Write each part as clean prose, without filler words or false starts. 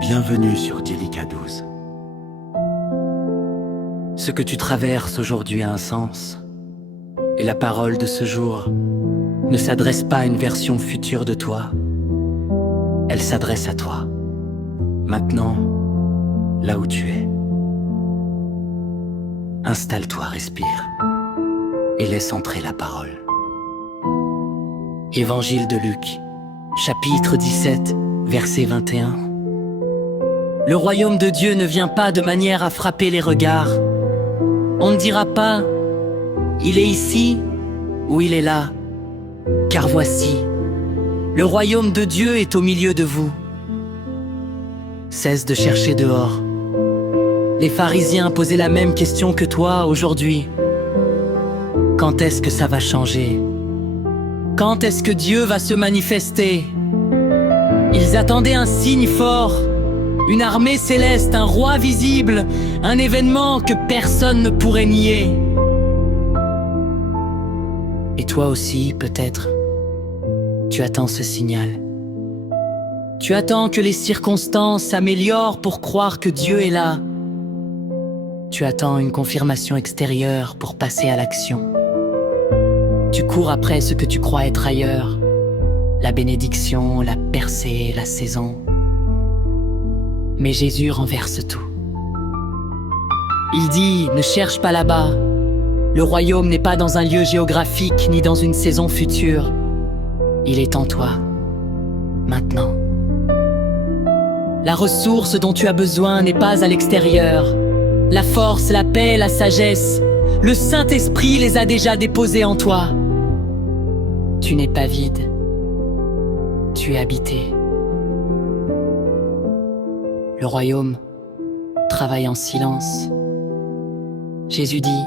Bienvenue sur Delica 12. Ce que tu traverses aujourd'hui a un sens. Et la parole de ce jour ne s'adresse pas à une version future de toi. Elle s'adresse à toi. Maintenant, là où tu es. Installe-toi, respire. Et laisse entrer la parole. Évangile de Luc, chapitre 17, verset 21. Le royaume de Dieu ne vient pas de manière à frapper les regards. On ne dira pas « il est ici » ou « il est là », car voici, le royaume de Dieu est au milieu de vous. Cesse de chercher dehors. Les pharisiens posaient la même question que toi aujourd'hui. Quand est-ce que ça va changer? Quand est-ce que Dieu va se manifester? Ils attendaient un signe fort, une armée céleste, un roi visible, un événement que personne ne pourrait nier. Et toi aussi, peut-être, tu attends ce signal. Tu attends que les circonstances s'améliorent pour croire que Dieu est là. Tu attends une confirmation extérieure pour passer à l'action. Tu cours après ce que tu crois être ailleurs. La bénédiction, la percée, la saison. Mais Jésus renverse tout. Il dit, ne cherche pas là-bas. Le royaume n'est pas dans un lieu géographique ni dans une saison future. Il est en toi, maintenant. La ressource dont tu as besoin n'est pas à l'extérieur. La force, la paix, la sagesse, le Saint-Esprit les a déjà déposés en toi. Tu n'es pas vide. Tu es habité. Le royaume travaille en silence. Jésus dit,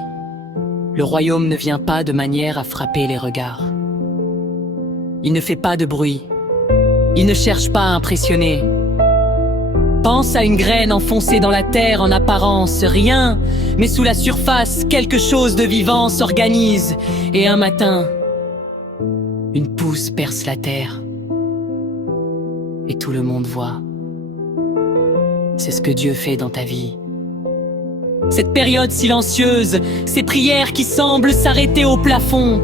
le royaume ne vient pas de manière à frapper les regards. Il ne fait pas de bruit. Il ne cherche pas à impressionner. Pense à une graine enfoncée dans la terre en apparence, rien, mais sous la surface, quelque chose de vivant s'organise. Et un matin, une pousse perce la terre. Et tout le monde voit. C'est ce que Dieu fait dans ta vie. Cette période silencieuse, ces prières qui semblent s'arrêter au plafond,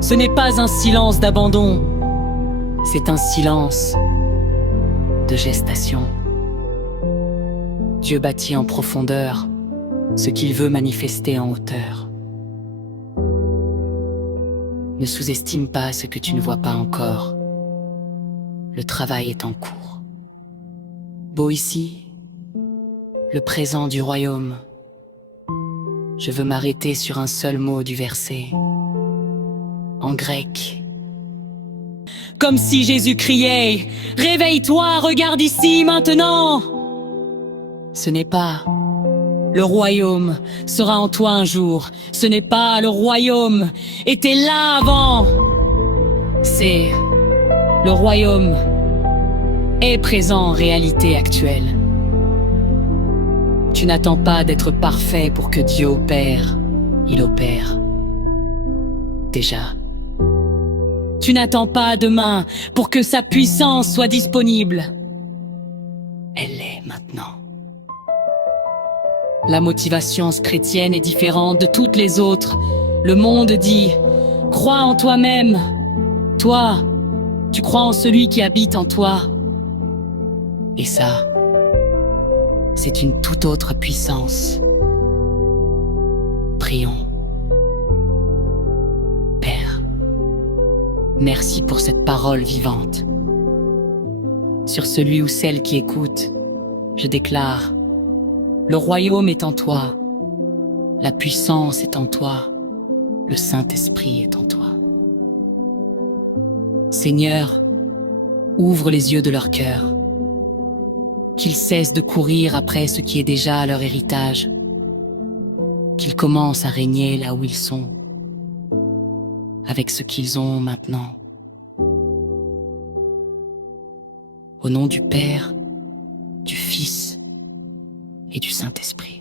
ce n'est pas un silence d'abandon, c'est un silence de gestation. Dieu bâtit en profondeur ce qu'il veut manifester en hauteur. Ne sous-estime pas ce que tu ne vois pas encore. Le travail est en cours. Beau ici, le présent du royaume. Je veux m'arrêter sur un seul mot du verset, en grec. Comme si Jésus criait, « Réveille-toi, regarde ici, maintenant !» Ce n'est pas « Le royaume sera en toi un jour ». Ce n'est pas « Le royaume était là avant ». C'est « Le royaume est présent en réalité actuelle ». Tu n'attends pas d'être parfait pour que Dieu opère. Il opère. Déjà. Tu n'attends pas demain pour que sa puissance soit disponible. Elle l'est maintenant. La motivation chrétienne est différente de toutes les autres. Le monde dit, crois en toi-même. Toi, tu crois en celui qui habite en toi. Et ça, c'est une toute autre puissance. Prions. Père, merci pour cette parole vivante. Sur celui ou celle qui écoute, je déclare, le royaume est en toi, la puissance est en toi, le Saint-Esprit est en toi. Seigneur, ouvre les yeux de leur cœur. Qu'ils cessent de courir après ce qui est déjà leur héritage. Qu'ils commencent à régner là où ils sont, avec ce qu'ils ont maintenant. Au nom du Père, du Fils et du Saint-Esprit.